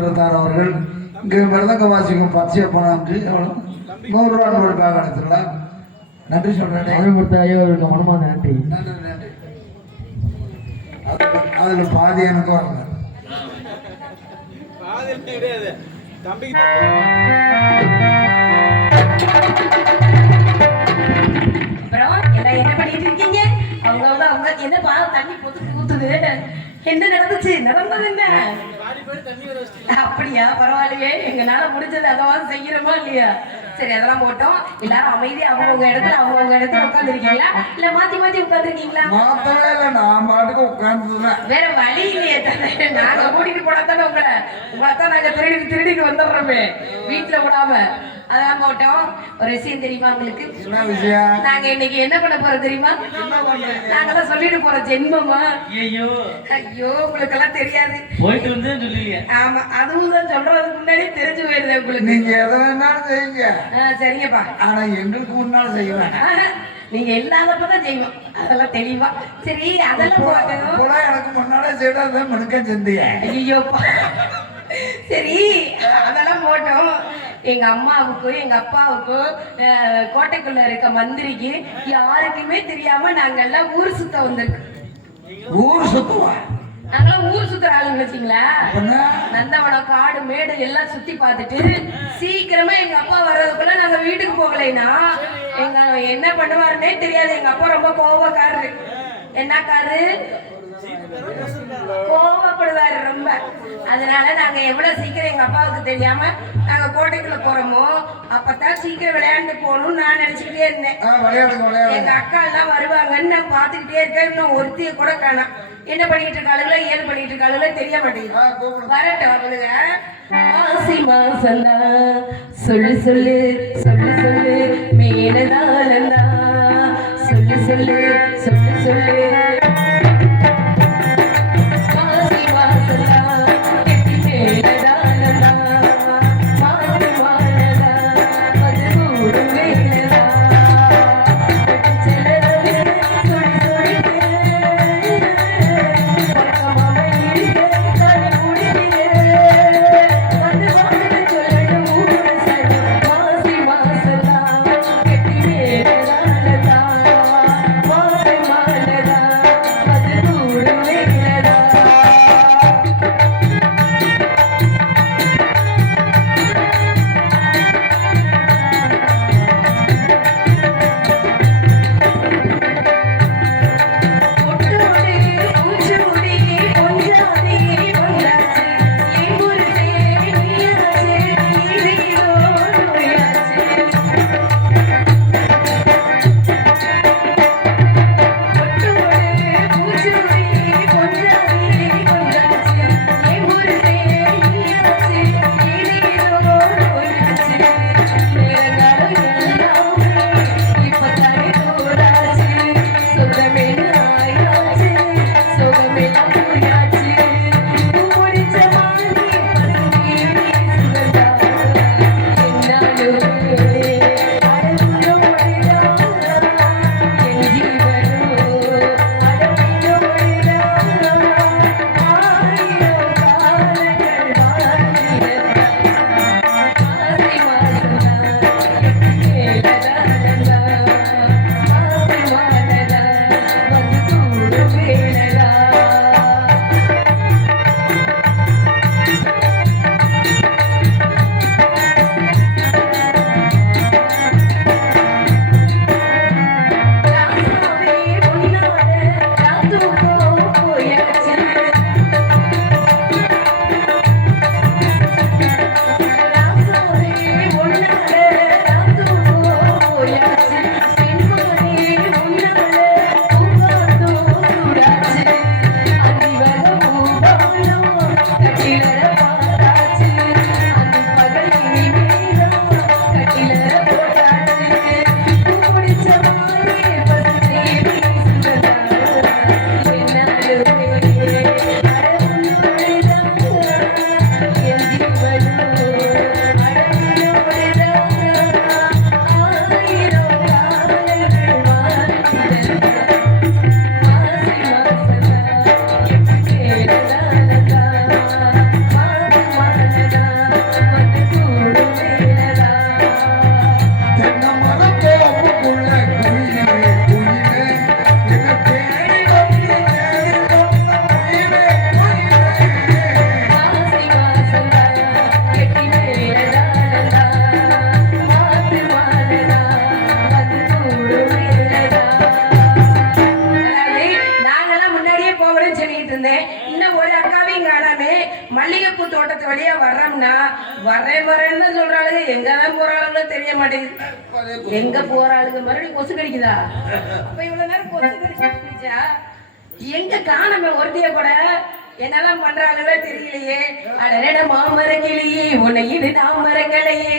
Brother அவர்கள் இங்கு மிருதங்க வாசிக்கும் பச்சையப்பனாக்கு எவ்வளோ நூறுரூவா நூறு பேக் எடுத்துக்கலாம் நன்றி சொல்றேன். தமிழ் கொடுத்த ஐயா அவருக்கு மனமார்ந்த நன்றி. நன்றி நன்றி. அதுல- பாதி எனக்கு வரல என்ன பண்ணிட்டு இருக்கீங்க? அவங்க அவங்க என்ன பா தண்ணி பொத்துட்டு ஊத்துது? என்ன நடந்துச்சு? நடந்தது என்ன? அப்படியா? பரவாயில்லையே. எங்களால முடிஞ்சது அதாவது செய்யறோமா இல்லையா? சரி அதெல்லாம் போட்டோம். எல்லாரும் அமைதியா அவங்கவுங்க இடத்துல அவங்கவுங்க இடத்துல உட்காந்துருக்கீங்களா இல்ல மாத்தி மாத்தி உட்காந்துருக்கீங்களா மாத்தவே இல்லை. நான் பாட்டுக்கு உட்கார்ந்துருந்தேன் வேற வழி இல்லையே தானே. நாங்க கூட்டிட்டு போனா தானே உங்களை உங்களை தான் நாங்க திருடி திருடிட்டு வந்துடுறோமே. வீட்டுல விடாம. அதான் போட்டோம். ஒரு விஷயம் தெரியுமா உங்களுக்கு? நாங்க இன்னைக்கு என்ன பண்ண போறோம் தெரியுமா? நாங்க தான் சொல்லிட்டு போறோம் ஜென்மமா. ஐயோ ஐயோ உங்களுக்கு எல்லாம் தெரியாது. போயிட்டு வந்து சொல்லுவீங்க. ஆமா அதுவும் தான் சொல்றதுக்கு முன்னாடி தெரிஞ்சு போயிருது உங்களுக்கு. நீங்க எதை வேணாலும் செய்யுங்க. சரிங்கப்பா. ஆனா எங்களுக்கு முன்னால செய்ய வேணாம். ஆஹா, நீங்க இல்லாதப்பதான் செய்வோம். அதெல்லாம் தெளிவா. சரி அதெல்லாம் போட்டோம் எனக்கு முன்னாலே செய்யறத மனுக்க செந்திய ஐயோப்பா. சரி அதெல்லாம் போட்டோம். எங்க அம்மாவுக்கும் எங்க அப்பாவுக்கும் கோட்டைக்குள்ள இருக்க மந்திரிக்கு யாருக்குமே தெரியாம நாங்க எல்லாம் ஊர் சுத்த வந்திருக்கோம். ஊர் சுத்துவா நாங்களாம் ஊர் சுத்துற ஆளு நினைச்சீங்களா என்ன நந்தவனம் காடு மேடு எல்லாம் சுத்தி பார்த்துட்டு சீக்கிரமா எங்க அப்பா வர்றதுக்குள்ள நாங்க வீட்டுக்கு போகலைன்னா எங்க என்ன பண்ணுவாருன்னே தெரியாது. எங்க அப்பா ரொம்ப கோவக்காரரு. என்ன காரு? கோவப்படுவாரு ரொம்ப. அதனால நாங்க எவ்வளவு சீக்கிரம் எங்க அப்பாவுக்கு தெரியாம நாங்க கோட்டைக்குள்ள போறோமோ அப்பதான் சீக்கிரம் விளையாண்டு போகணும்னு நான் நினைச்சுக்கிட்டே இருந்தேன். எங்க அக்கா எல்லாம் வருவாங்கன்னு நான் பாத்துக்கிட்டே இருக்கேன். இன்னும் ஒருத்திய கூட காணோம். என்ன பண்ணிட்டு இருக்காளுங்களோ ஏது பண்ணிட்டு இருக்காளுங்களோ தெரிய மாட்டேங்குது. வரட்டும் அவளுங்க. மாசி மாசந்தா சொல்லு சொல்லு சொல்லு சொல்லு. பேசிட்டு இருந்தேன். இன்னும் ஒரு அக்காவையும் காணாமே மல்லிகைப்பூ தோட்டத்து வழியா வர்றோம்னா வரேன் வரேன்னு சொல்றாளுங்க. எங்கதான் போறாளுங்களோ தெரிய மாட்டேங்குது. எங்க போறாளுங்க? மறுபடியும் கொசு கடிக்குதா? அப்ப இவ்வளவு நேரம் கொசு கடிச்சா எங்க காணாம ஒருத்தைய கூட என்னெல்லாம் பண்றாங்களோ தெரியலையே. அடனட மாமரக்கிளியே உன்னை இது நான் மரக்கலையே